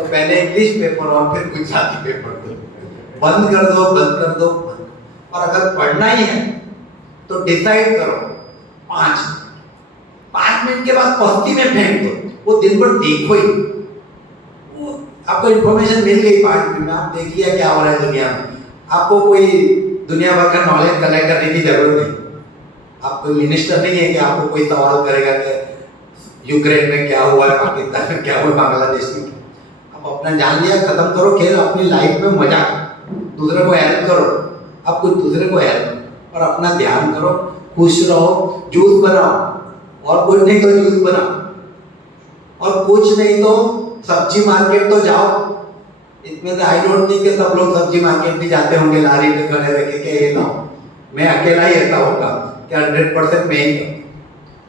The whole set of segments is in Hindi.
तो पहले इंग्लिश पेपर और फिर गुजराती पेपर दो, बंद कर दो, बंद कर दो। और अगर पढ़ना ही है तो डिसाइड करो 5 मिनट के बाद पस्ती में फेंक दो, वो दिन भर देखो ही। वो आपको इन्फॉर्मेशन मिल गई 5 मिनट में, आप देख लिया क्या हो रहा है दुनिया में। आपको कोई दुनिया भर का नॉलेज कलेक्ट करने की जरूरत नहीं। आप कोई मिनिस्टर नहीं है कि आपको कोई सवाल करेगा कि यूक्रेन में क्या हुआ है, पाकिस्तान में क्या हुआ, बांग्लादेश में। आप अपना जान लिया, खत्म करो खेल, अपनी लाइफ में मजा करो, दूसरे को हेल्प करो, आप कुछ दूसरे को हेल्प और अपना ध्यान करो, खुश रहो, जूस बनाओ, और कुछ नहीं तो जूस बनाओ, और कुछ नहीं तो सब्जी मार्केट तो जाओ। इसमें से आई डोंट थिंक कि सब लोग सब्जी मार्केट भी जाते होंगे लारी पे खड़े रह के ये लाओ। मैं अकेला ही ऐसा होगा कि 100% मैं ही।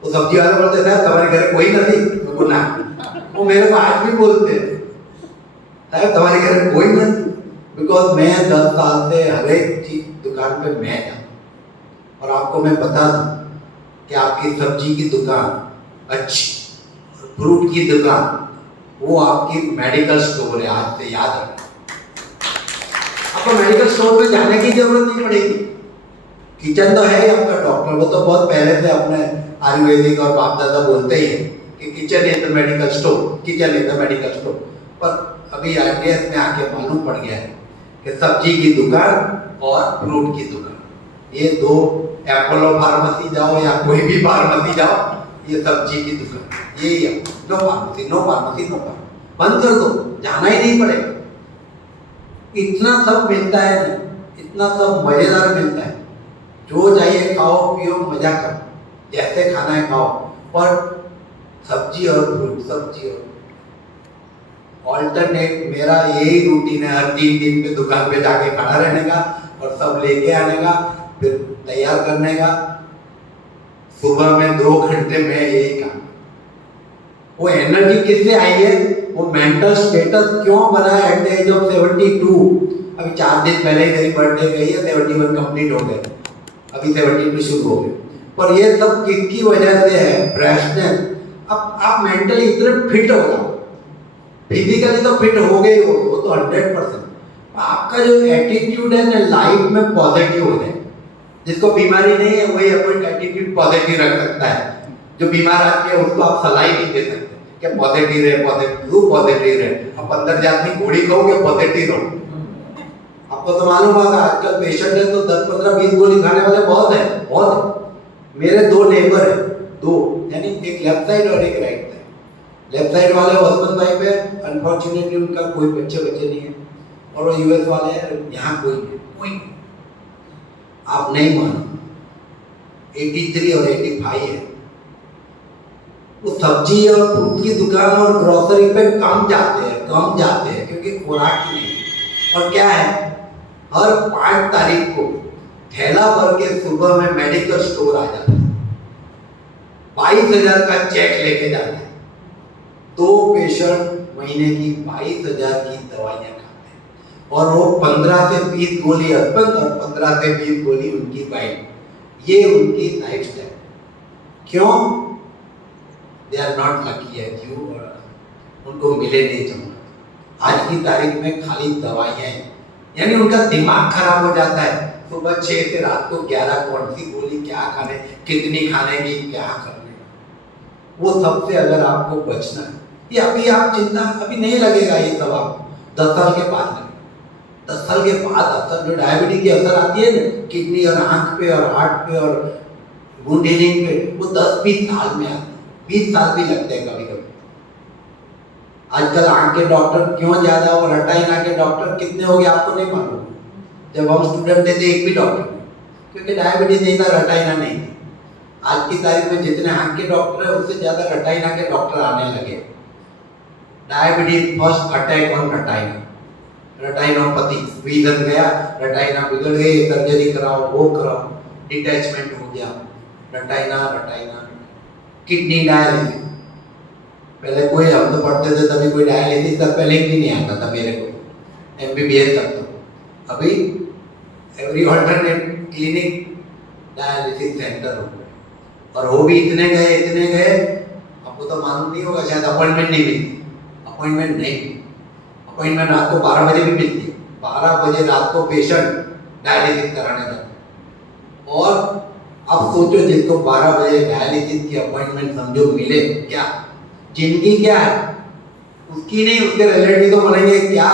वो सब्जी वाले बोलते साहब तुम्हारे घर कोई नहीं, बोला वो मेरे को आज भी बोलते हैं साहब तुम्हारे घर कोई नहीं, बिकॉज मैं 10 साल से हर एक चीज दुकान पे मैं जाऊँ। और आपको मैं बता दूं कि आपकी सब्जी की दुकान अच्छी, फ्रूट की दुकान वो आपकी मेडिकल स्टोर है। आज से याद रखना, आपको मेडिकल स्टोर में जाने की जरूरत नहीं पड़ेगी। किचन तो है ही आपका डॉक्टर, वो तो बहुत पहले से अपने आयुर्वेदिक और बाप दादा बोलते ही हैं कि kitchen is the medical store, kitchen is the medical store. पर अभी आईडीएस में आके मालूम पड़ गया है कि सब्जी की दुकान और फ्रूट की दुकान, ये दो, एपोलो फार्मेसी जाओ या कोई भी फार्मेसी जाओ, ये सब्जी की दुकान, ये no pharmacy, no pharmacy, no pharmacy, बंद कर दो, जाना ही नहीं पड़ेगा। इतना सब मिलता है ना, इतना सब मजेदार मिलता है, जो चाहिए खाओ पियो मजा करो, जैसे खाना है खाओ, पर सब्जी और फ्रूट, सब्जी और ऑल्टरनेट। मेरा यही रूटीन है, हर 3 दिन पे दुकान पे जाके खड़ा रहने का और सब लेके आने का, फिर तैयार करने का। सुबह में 2 घंटे में यही काम। वो एनर्जी किससे आई है, वो मेंटल स्टेटस क्यों बना है एट द एज ऑफ 72। अभी 4 दिन पहले ही मेरी बर्थडे गई है, 71 कंप्लीट हो गए, अभी 72 शुरू हो गए। पर ये सब किसकी वजह से है, फ्रेशनेस। अब आप मेंटली इतने फिट हो जाओ, फिजिकली तो फिट हो गए हो, वो तो 100%। आपका जो एटीट्यूड है ना लाइफ में पॉजिटिव हो जाए। जिसको बीमारी नहीं है वही अपना एटीट्यूड पॉजिटिव रख सकता है। जो बीमार आदमी है उसको आप सलाह नहीं दे सकते कि पॉजिटिव रहे, पॉजिटिव रहे। अब 15 आदमी घोड़ी खाओगे पॉजिटिव रहो। आपको तो मालूम होगा आजकल पेशेंट है तो 10, 15, 20 गोली खाने वाले बहुत है, बहुत है। मेरे 2 नेबर है, 2 यानी एक लेफ्ट साइड और एक राइट साइड। लेफ्ट साइड वाले हस्बैंड वाइफ है, अनफॉर्चुनेटली उनका कोई बच्चे नहीं है, और वो यूएस वाले हैं, यहाँ कोई नहीं, कोई। आप नहीं मानो 83 और 85 है। वो सब्जी और फ्रूट की दुकान और ग्रोसरी पे कम जाते हैं क्योंकि खुराक की नहीं। और क्या है, हर 5 तारीख को थैला भर के सुबह में मेडिकल स्टोर आ जाता है, 22,000 का चेक लेके जाते हैं। 2 पेशेंट महीने की 22,000 की दवाइयाँ खाते हैं, और वो 15 से 20 गोली हस्बैंड और 15 से 20 गोली उनकी वाइफ। ये उनकी लाइफ स्टाइल। क्यों? They are not lucky as you, उनको मिले नहीं जमा। आज की तारीख में खाली दवाइयाँ, यानी उनका दिमाग खराब हो जाता है। सुबह 6 से रात को 11 कौन सी गोली क्या खाने, कितनी खाने की, क्या करने। वो सबसे अगर आपको बचना है, ये अभी आप चिंता अभी नहीं लगेगा, ये सब आपको 10 साल के बाद लगेगा। 10 साल के बाद असर, जो डायबिटीज की असर आती है ना किडनी और आंख पे और हार्ट पे और वुंड हीलिंग पे, वो 10-20 साल में आती है, 20 साल भी लगते हैं कभी कभी। आजकल आंख के डॉक्टर क्यों ज्यादा, और रेटिना के डॉक्टर कितने हो गए आपको नहीं मालूम। जब हम स्टूडेंट थे एक भी डॉक्टर नहीं, क्योंकि डायबिटीज नहीं था, रेटिना नहीं था। आज की तारीख में जितने आंख के डॉक्टर है उससे ज्यादा रेटिना के डॉक्टर आने लगे। Diabetes first attack on retina, retinopathy, vision गया, रेटिना बिगड़ गई, सर्जरी कराओ, वो कराओ, डिटैचमेंट हो गया, रेटिना। किडनी डायलिसिस, पहले कोई, हम तो पढ़ते थे तभी कोई डायलिसिस का स्पेलिंग भी नहीं आता था मेरे को, MBBS तक तो। अभी every alternate clinic dialysis centre हो गए, और वो भी इतने गए, आपको तो मालूम नहीं होगा शायद, अपॉइंटमेंट नहीं मिलती, अपॉइंटमेंट नहीं। अपॉइंटमेंट रात को 12 बजे भी मिलती है। 12 बजे रात को पेशेंट डायलिसिस कराने जाता है। और अब सोचो जिसको 12 बजे डायलिसिस की अपॉइंटमेंट समझो मिले, क्या जिंदगी क्या है उसकी नहीं, उसके रिलेटिव तो बोलेंगे क्या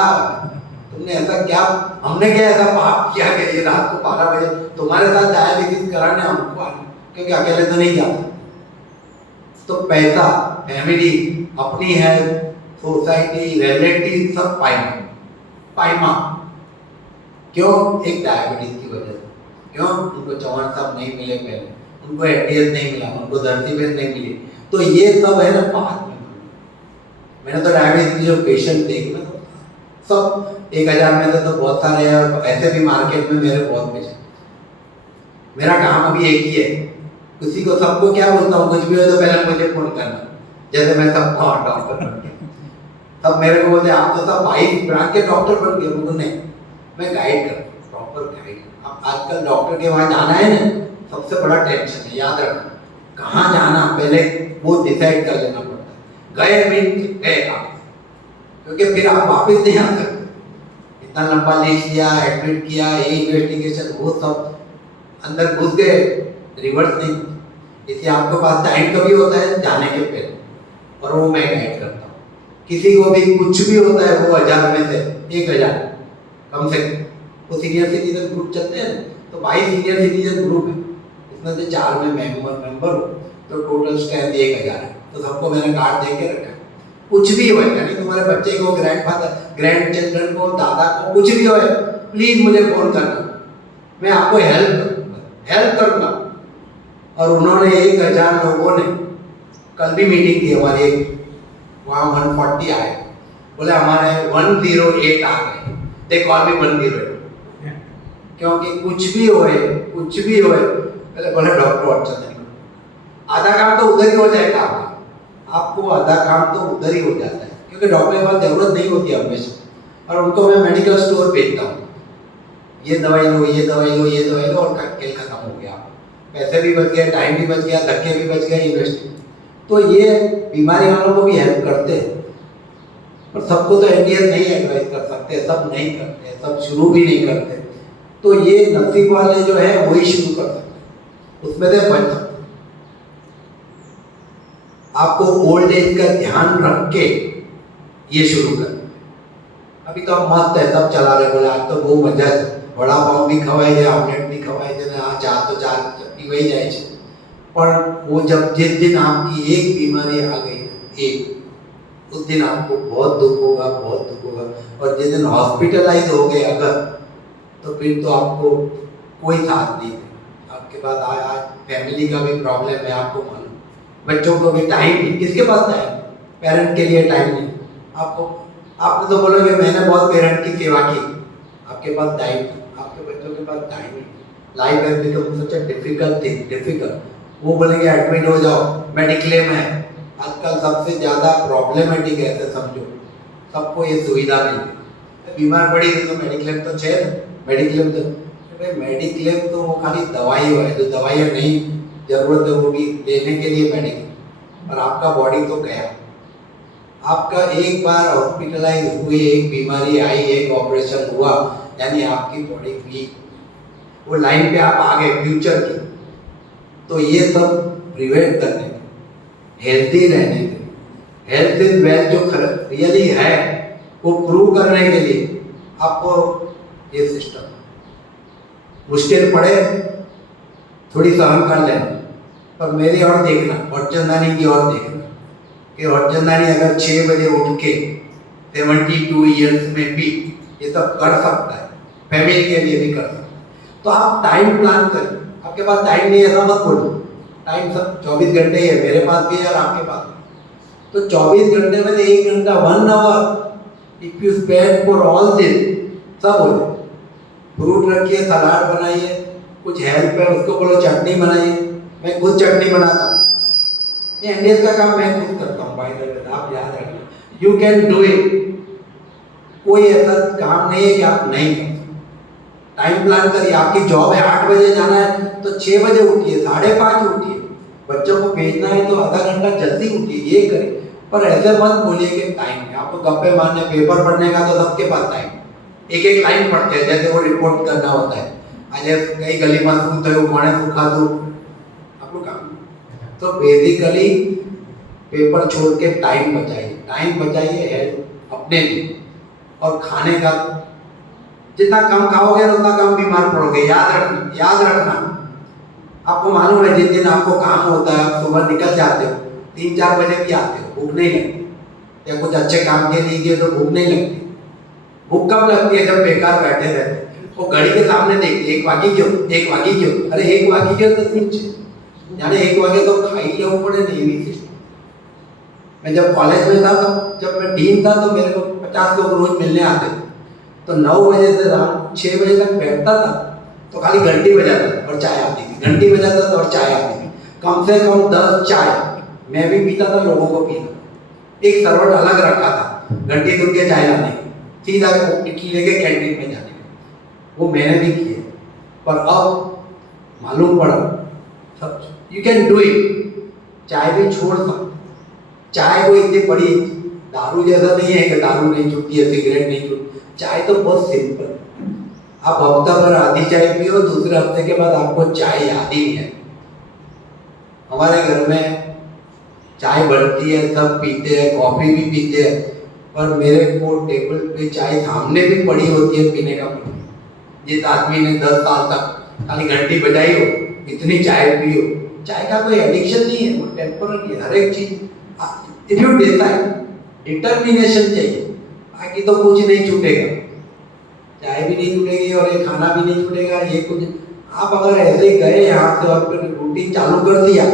तुमने ऐसा क्या, हमने क्या ऐसा पाप किया कि ये रात को 12 बजे तुम्हारे साथ डायलिसिस कराने हमको आना, क्योंकि अकेले तो नहीं जाता। तो पैसा, फैमिली, अपनी हेल्थ, सोसाइटी, रिलेटिव सब पाइमा क्यों? एक डायबिटीज की वजह से। क्यों? उनको चौहान साहब नहीं मिले पहले, उनको एटीएस नहीं मिला, उनको धरतीबेन नहीं मिली, तो ये सब है ना बाद में। मैंने तो डायबिटीज के जो पेशेंट देखे ना, तो सब 1000 में से तो बहुत सारे हैं, और ऐसे भी मार्केट में मेरे बहुत पेशेंट। मेरा काम अभी एक ही है, किसी को सबको क्या बोलता हूँ, कुछ भी हो तो पहले मुझे फोन करना, जैसे मैं सबको डॉक्टर बन गया। तब मेरे को बोलते आप तो सब 22 ब्रांच के डॉक्टर बन गए। बोलो नहीं, मैं गाइड करता हूँ, प्रॉपर गाइड। अब आजकल डॉक्टर के वहाँ जाना है ना, सबसे बड़ा टेंशन है, याद रखना कहाँ जाना पहले वो डिसाइड कर लेना पड़ता है। गए मीन गए काम, क्योंकि फिर आप वापस नहीं आ सकते। इतना लंबा लिस्ट लिया, एडमिट किया, ये इन्वेस्टिगेशन, वो सब अंदर घुस गए, रिवर्स नहीं। इसलिए आपके पास टाइम कभी होता है जाने के पहले, और वो मैं गाइड करता हूँ। किसी को भी कुछ भी होता है, वो 1000 में से 1000 कम से कम, वो सीनियर सिटीजन ग्रुप चलते हैं, तो 22 सीनियर सिटीजन ग्रुप है, इसमें से 4 में मेंबर हो, तो टोटल स्ट्रेंथ 1000 है। तो सबको मैंने कार्ड दे के रखा है। कुछ भी हो, यानी तुम्हारे बच्चे को, ग्रैंडफादर, ग्रैंड चिल्ड्रन को, दादा को, कुछ भी हो, प्लीज मुझे फोन करना, मैं आपको हेल्प करूंगा। और उन्होंने 1000 लोगों ने कल भी मीटिंग की हमारी, एक वहाँ 140 आए, बोले हमारे 108 आ गए, देख और भी 108, क्योंकि कुछ भी होए पहले बोले डॉक्टर अच्छा नहीं, आधा काम तो उधर ही हो जाएगा आपको आधा काम तो उधर ही हो जाता है, क्योंकि डॉक्टर के पास जरूरत नहीं होती हमेशा। और उनको मैं मेडिकल स्टोर भेजता हूँ, ये दवाई लो, ये दवाई लो, ये दवाई लो, और खेल खत्म हो गया, पैसे भी बच गए, टाइम भी बच गया, धक्के भी बच गए, इन्वेस्ट। तो ये बीमारी वालों को भी हेल्प करते हैं, और सबको तो एनडीएस नहीं एडवाइस कर सकते, सब नहीं करते, सब शुरू भी नहीं करते। तो ये नसीब वाले जो है वही शुरू कर सकते, उसमें से बच सकते। आपको ओल्ड एज का ध्यान रख के ये शुरू कर। अभी तो हम मस्त है, सब चला रहे, बोले आज तो बहुत मजा है, वड़ा पाव भी खवाई जाए, ऑमलेट भी खवाई जाए, हाँ चार तो चार चटनी वही जाए। पर वो जब जिस दिन आपकी एक बीमारी आ गई, एक, उस दिन आपको बहुत दुख होगा, बहुत दुख होगा। और जिस दिन हॉस्पिटलाइज हो गए अगर, तो फिर तो आपको कोई साथ नहीं देगा। आपके पास आज फैमिली का भी प्रॉब्लम है, आपको मालूम, बच्चों को भी टाइम नहीं, किसके पास टाइम, पेरेंट के लिए टाइम नहीं आपको। आपने तो बोलोगे मैंने बहुत पेरेंट की सेवा की, आपके पास टाइम, आपके बच्चों के पास टाइम नहीं। Life has become such a difficult thing, difficult. वो बोलेंगे एडमिट हो जाओ, मेडिक्लेम है, आजकल सबसे ज़्यादा प्रॉब्लमेटिक है, ऐसे समझो, सबको ये सुविधा नहीं है। बीमार पड़ी तो मेडिक्लेम तो छे, मेडिक्लेम तो मेडिक्लेम तो वो खाली दवाई है, जो दवाइयाँ नहीं जरूरत है वो भी लेने के लिए मेडिक्लेम, और आपका बॉडी तो गया। आपका एक बार हॉस्पिटलाइज हुई, एक बीमारी आई, एक ऑपरेशन हुआ, यानी आपकी बॉडी वीक, वो लाइन पे आप आ गए फ्यूचर की। तो ये सब प्रिवेंट करने के, हेल्थी रहने के, हेल्थ इज वेल्थ जो रियली है वो प्रूव करने के लिए आपको ये सिस्टम, मुश्किल पड़े थोड़ी सहन कर लेना, पर मेरी और देखना, और चंदानी की और देखना कि और चंदानी अगर 6 बजे उठ के 72 ईयर्स में भी ये सब कर सकता है, फैमिली के लिए भी कर सकता है। तो आप टाइम प्लान करें। आपके पास टाइम नहीं है ऐसा मत बोलो, टाइम सब 24 घंटे ही है, मेरे पास भी है और आपके पास भी। तो 24 घंटे में से 1 घंटा, 1 hour if you spend for all this, सब हो जाए। फ्रूट रखिए, सलाद बनाइए, कुछ हेल्प है उसको बोलो चटनी बनाइए, मैं खुद चटनी बनाता हूँ, ये एनडीएस का काम मैं खुद करता हूँ भाई, आप याद रखना, यू कैन डू इट। कोई ऐसा काम नहीं है कि आप नहीं कर सकते। टाइम प्लान करिए, आपकी जॉब है 8 बजे जाना है तो 6 बजे उठिए, 5:30 उठिए, बच्चों को भेजना है तो आधा घंटा जल्दी उठिए, ये करिए। पर ऐसे मत बोलिए कि टाइम है, आपको गप्पे मारने पेपर पढ़ने का तो सबके पास टाइम, एक एक लाइन पढ़ते हैं जैसे वो रिपोर्ट करना होता है। आज कई गली मजबूत है वो मणे सुखा दो आपको काम। तो बेसिकली पेपर छोड़ के टाइम बचाइए है अपने लिए। और खाने का जितना कम खाओगे उतना कम बीमार पड़ोगे, याद रखना। आपको मालूम है जिस दिन आपको काम होता है आप सुबह निकल जाते हो 3-4 बजे भी आते हो, भूख नहीं लगती, या कुछ अच्छे काम के लिए गए तो भूख नहीं लगती। भूख कब लगती है? जब बेकार बैठे रहते वो घड़ी के सामने देखते 1 वागी क्यों, 1 वागी क्यों, अरे 1 वागी क्यों तो कुछ यानी 1 वागे तो खाई लेવું પડે ને એવી थी। मैं जब कॉलेज में था तब जब मैं डीन था तो मेरे को 50 लोग रोज मिलने आते थे, तो 9 बजे से रात 6 बजे तक बैठता था, तो खाली घंटी बजाता था और चाय आती थी, घंटी बजाता था और चाय आती थी, कम से कम 10 चाय मैं भी पीता था, लोगों को पीता था। एक सर्वर अलग रखा था घंटी सुन के चाय लाने की, सीधा टिक्की लेके कैंटीन में जाने की, वो मैंने भी किए। पर अब मालूम पड़ा सब यू कैन डू इट, चाय भी छोड़ सकते। चाय कोई इतनी बड़ी दारू जैसा नहीं है कि दारू नहीं छूटती है, सिगरेट नहीं छूटती, चाय तो बहुत सिंपल। आप हफ्ता भर आधी चाय पियो, दूसरे हफ्ते के बाद आपको चाय याद ही नहीं है। हमारे घर में चाय बनती है, सब पीते हैं, कॉफी भी पीते हैं, पर मेरे को टेबल पे चाय सामने भी पड़ी होती है पीने का मन। जिस आदमी ने 10 साल तक खाली घंटी बजाई हो, इतनी चाय पियो, चाय का कोई एडिक्शन नहीं है, वो टेम्पररी है। हर एक चीज इफ यू डिसाइड, डिटर्मिनेशन चाहिए, बाकी तो कुछ नहीं छूटेगा, चाय भी नहीं छूटेगी और ये खाना भी नहीं छूटेगा। ये कुछ आप अगर ऐसे ही गए यहाँ से और फिर रूटीन चालू कर दिया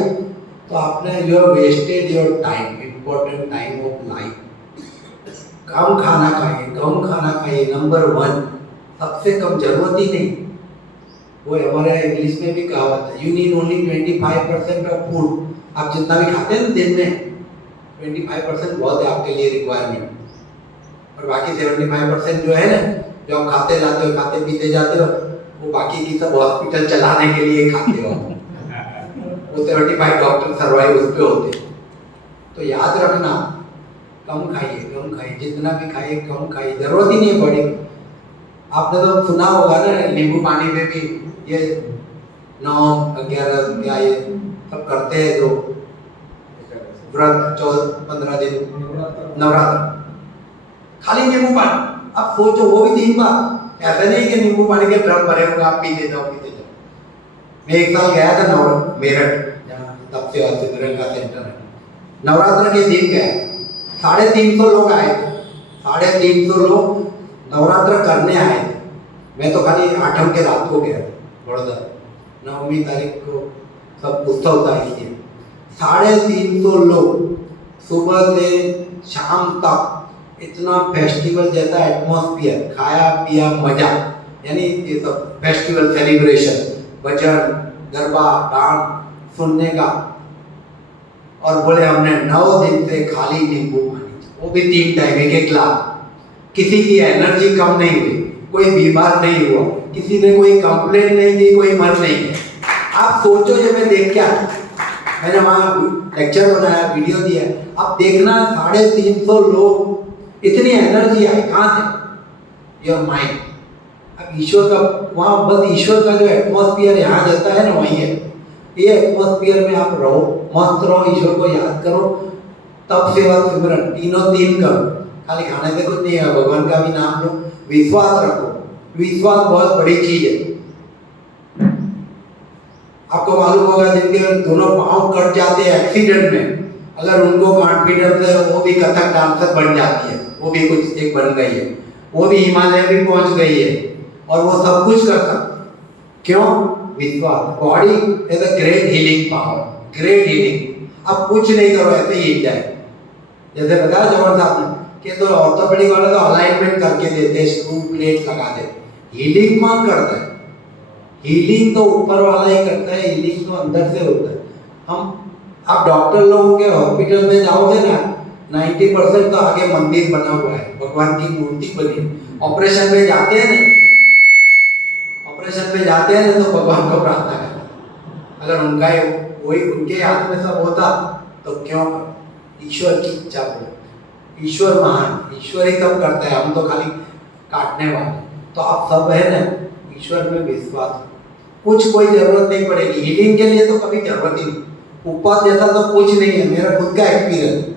तो आपने you have wasted your time, important time of life. कम खाना खाइए, नंबर 1, सबसे कम, जरूरत ही नहीं। वो हमारे इंग्लिश में भी कहावत है, you need only 25% of food. आप जितना भी खाते हैं दिन में 25% बहुत है आपके लिए रिक्वायरमेंट, और बाकी 75% जो है ना, जो आप खाते जाते हो, खाते पीते जाते हो, वो बाकी की सब हॉस्पिटल चलाने के लिए खाते हो। वो 75 डॉक्टर सर्वाइव उस पे होते। तो याद रखना, कम खाइए, जितना भी खाइए कम खाइए, जरूरत ही नहीं है बड़ी। आपने तो सुना होगा ना नींबू पानी में भी ये 9, 11 क्या ये सब करते हैं जो व्रत 14-15 दिन नवरात्र, खाली नींबू पानी। आप सोचो वो भी 3 बार, ऐसा नहीं कि नींबू पानी के ड्रम भरे होंगे आप पीते जाओ। मैं एक साल गया था मेरठ, जहाँ तब से सिमरन का सेंटर है, नवरात्र के दिन गया, 350 लोग आए थे, 350 लोग नवरात्र करने आए थे। मैं तो खाली 8वीं के रात को गया था बड़ौदा, 9वीं तारीख को सब उत्सव था, इसलिए 350 लोग सुबह से शाम तक, इतना फेस्टिवल जैसा एटमॉस्फियर, खाया पिया मजा, यानी ये सब फेस्टिवल सेलिब्रेशन, भजन गरबा डांस सुनने का। और बोले हमने 9 दिन से खाली नींबू पानी, वो भी 3 टाइम, एक गिलास। किसी की एनर्जी कम नहीं हुई, कोई बीमार नहीं हुआ, किसी ने कोई कंप्लेंट नहीं दी, कोई मर नहीं गया। आप सोचो, ये मैं देख क्या, मैंने वहाँ लेक्चर बनाया, वीडियो दिया, आप देखना 350 लोग, इतनी एनर्जी आई कहाँ से? Your mind. अब ईश्वर का वहाँ, बस ईश्वर का जो एटमॉस्फियर यहाँ जैसा है ना वही है। ये एटमॉस्फियर में आप रहो, मस्त रहो, ईश्वर को याद करो, तब सेवा सिमरन तीनों 3 करो। खाली खाने से कुछ नहीं है, भगवान का भी नाम लो, विश्वास रखो, विश्वास बहुत बड़ी चीज है। आपको मालूम होगा जिनके दोनों पांव कट जाते हैं एक्सीडेंट में, अगर उनको कॉन्फिडेंस है वो भी कथक डांसर बन जाती है, वो भी कुछ एक बन गई है, वो भी हिमालय भी पहुंच गई है, और वो सब कुछ कर सकती। क्यों? विश्वास। Body is a great healing power, great healing. अब कुछ नहीं करो, ऐसे ही हिल जाए। जैसे बताया जबर साहब ने कि तो ऑर्थोपेडिक वाले तो अलाइनमेंट करके देते, स्क्रू प्लेट लगा देते। हीलिंग कौन करता है? हीलिंग तो ऊपर वाला ही करता है, हीलिंग तो अंदर से होता है। आप डॉक्टर लोगों के हॉस्पिटल में जाओगे ना, 90% तो आगे मंदिर बना हुआ है, भगवान की मूर्ति बनी। ऑपरेशन में जाते हैं ना, तो भगवान को प्रार्थना करना। अगर उनका वही उनके हाथ में सब होता तो क्यों? ईश्वर की इच्छा बोलो, ईश्वर महान, ईश्वर ही सब करता है, हम तो खाली काटने वाले। तो आप सब है ना, ईश्वर में विश्वास, कुछ कोई जरूरत नहीं पड़ेगी हीलिंग के लिए, तो कभी जरूरत ही नहीं। ऊपर जैसा तो कुछ नहीं है, मेरा खुद का एक्सपीरियंस।